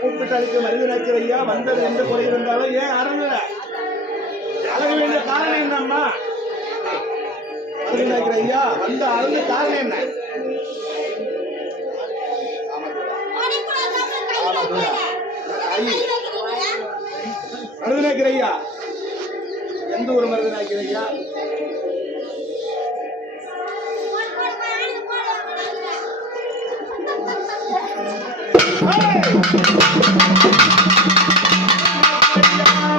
கூப்பிட்டு மருதநாயக்கர் ஐயா வந்தது எந்த குறை இருந்தாலும் ஏன் அறங்கல அழக வேண்டிய காரணம் என்னம்மா? மருதநாயக்கர் ஐயா வந்த அறந்த காரணம் என்ன? மருதநாயக்கர் ஐயா எந்த ஊர் மருதநாயக்கர் ஐயா?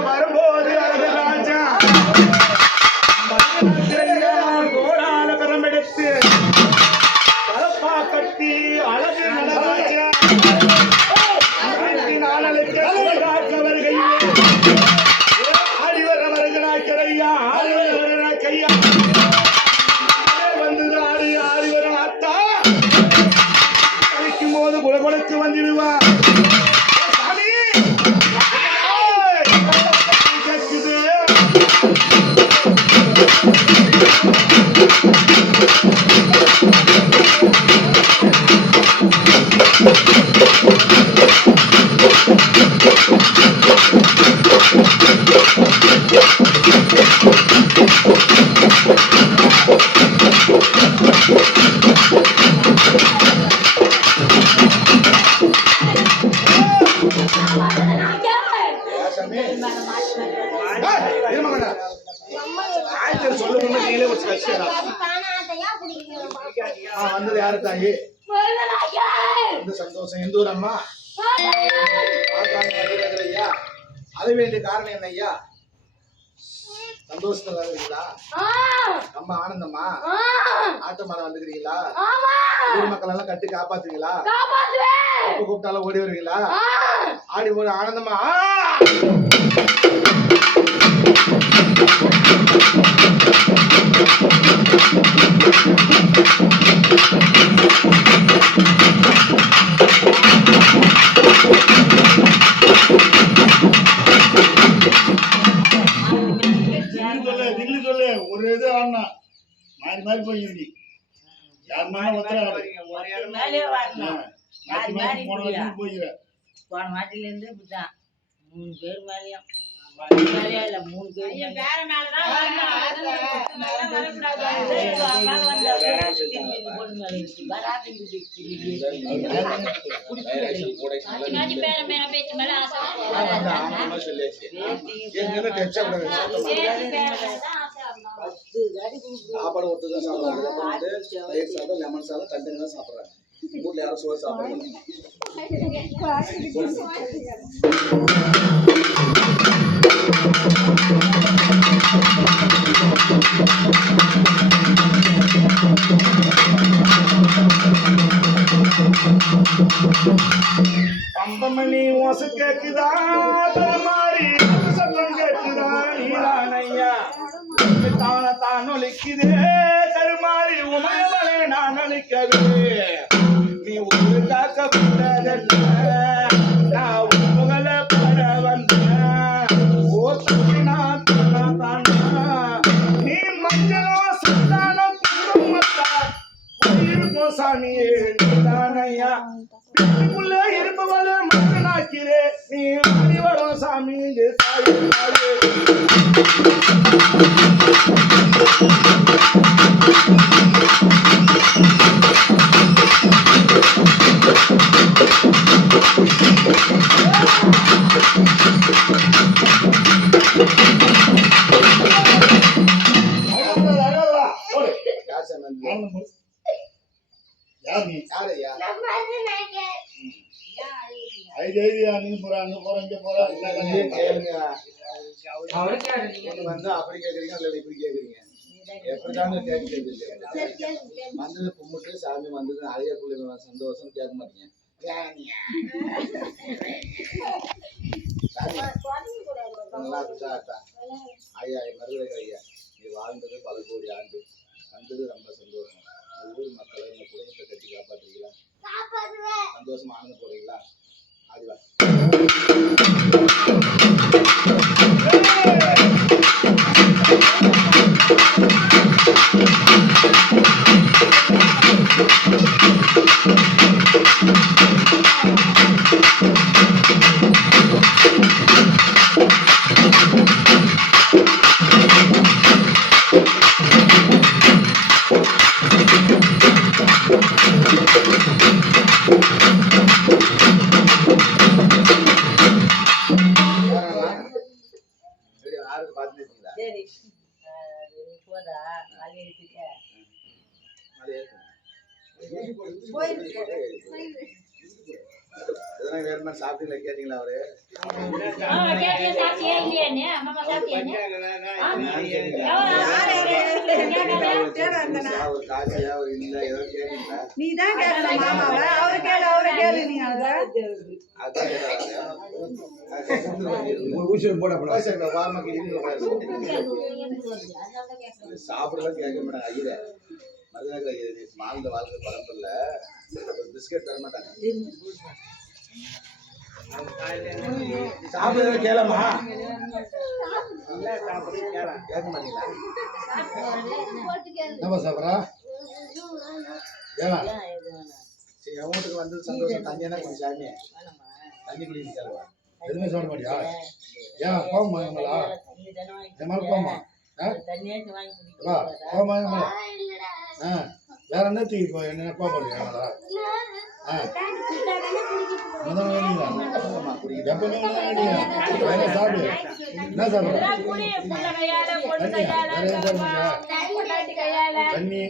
வரும்போது அழகு ராஜா கோடால கரம் எடுத்து கலப்பா கட்டி அழகு நடராஜா நாளைக்கு வருகையே ஆடிவர மருதநாயக்கர் ஐயா ஆடிவர கையா வந்து ஆடி ஆடிவர அத்தா கழிக்கும் போது குலகுலத்து வந்துடுவா. வந்தது யாரு தாயி? சந்தோஷம். எந்த ஊர் அம்மா? ஐயா அது வேண்டிய காரணம் என்ன ஐயா? சந்தோஷத்துல இருக்கிறீங்களா? ரொம்ப ஆனந்தமா ஆட்டு மரம் வந்துக்கிறீங்களா? ஊர் மக்கள் எல்லாம் கட்டி காப்பாத்துவீங்களா? கூப்பிட்டாலும் ஓடி வருவீங்களா? ஆடி ஓடி ஆனந்தமா ஒரு இது ஆனா மாறி மாறி போயிருந்தி யார் மாதிரி போன மாட்டில இருந்து இப்படிதான் 3 பேர் மேலயும் இல்ல 3 பேர் சாப்பாடு ஒருத்தர் சாப்பிடுறாங்க. தயிர் சாதம் லெமன் சாதம் தண்ணி தான் சாப்பிடுறாங்க. வீட்டுல யாரும் சோறு சாப்பிடுறாங்க. பம்பமணி ஓசை கேக்குதா மாறி சத்தம் கேக்குதா நீரானையா தான் ஒலிக்குதே தருமாறி உமையவளே நான் ஒலிக்கவே நீ ஒரு காக்கப்பட்டதல்ல நான் புகழ பட வந்த ஓர் தம்பி நான் தானா நீ மஞ்சளோ சந்தானம் இருக்கும் சாமியே நீதானையா வீட்டுக்குள்ள இருப்பவள மகனாக்கிறே நீ ஆடி வரும் சாமி தாயே யார் சாமி வந்தது? ஆனந்தம் போடு. யார் நீ? யார் ஐயா? ஐடியா நீங்க போற அங்க போற இங்க போற என்ன நீங்க கதை? கேளுங்க. அவரை கேளுங்க. ஒண்ணு வந்து அப்படி கேக்குறீங்க இல்ல இப்படி கேக்குறீங்க. எப்படிதான் கேக்குறீங்க? வந்தது கும்பிட்டு சாமி வந்தது அழைய பிள்ளைங்க சந்தோஷம் கேட்க மாட்டீங்க. சாமி நல்லா இருக்குதா அத்தா? ஐயா மருதக ஐயா நீ வாழ்ந்தது பல கோடி ஆண்டு வந்தது ரொம்ப சந்தோஷம். இந்த ஊர் மக்களை இந்த குடும்பத்தை கட்டி காப்பாற்றுறீங்களா? சந்தோஷமா ஆனந்த போறீங்களா? ஆதிவா யாருக்கு பார்த்துட்டு இருக்கீங்களா? சரி நீ போதா அது எடுத்துக்க அது ஏத்துங்க. எதனா வேணுமா சாப்பிட்டீங்களா கேட்டீங்களா அவரு? சாப்பிட்டியா இல்லையானே அம்மா சாப்பிட்டியானே ஒரு காசியா ஒரு இல்ல ஏதோ கேட்டீங்களா? நீதான் கேட்கல மாமாவை அவரு கேளு நீ அதான் ஊசியில் போட போட சாப்பிடலாம் கேட்க மாட்டாங்க ஐயர மருதநகர் ஐயர் வாழ்ந்த வாழ்க்கை பரம்பரில் பிஸ்கட் தர மாட்டாங்க. சாப்பிடுறத கேளமா கேட்க மாட்டீங்களா? நம்ம சாப்பிட்றா ஏன்னா சரி என் வீட்டுக்கு வந்து சந்தோஷம் தண்ணியா கொஞ்சம் சாமி தண்ணி குடிக்க கேளுவா. எதுவுமே சாப்பிட மாட்டியா? ஏன் கோவமா எங்களா? என் மேலே கோவமா? கோவமா எங்களா? வேற என்ன தூக்கி போ என்ன கோவப்படுறியா? முதல்ல வேணுங்களா? எப்பவுமே வேற சாப்பிடு. என்ன சாப்பிடுற? தண்ணியா? வேற எதுவும் சாப்பிடுறியா? தண்ணி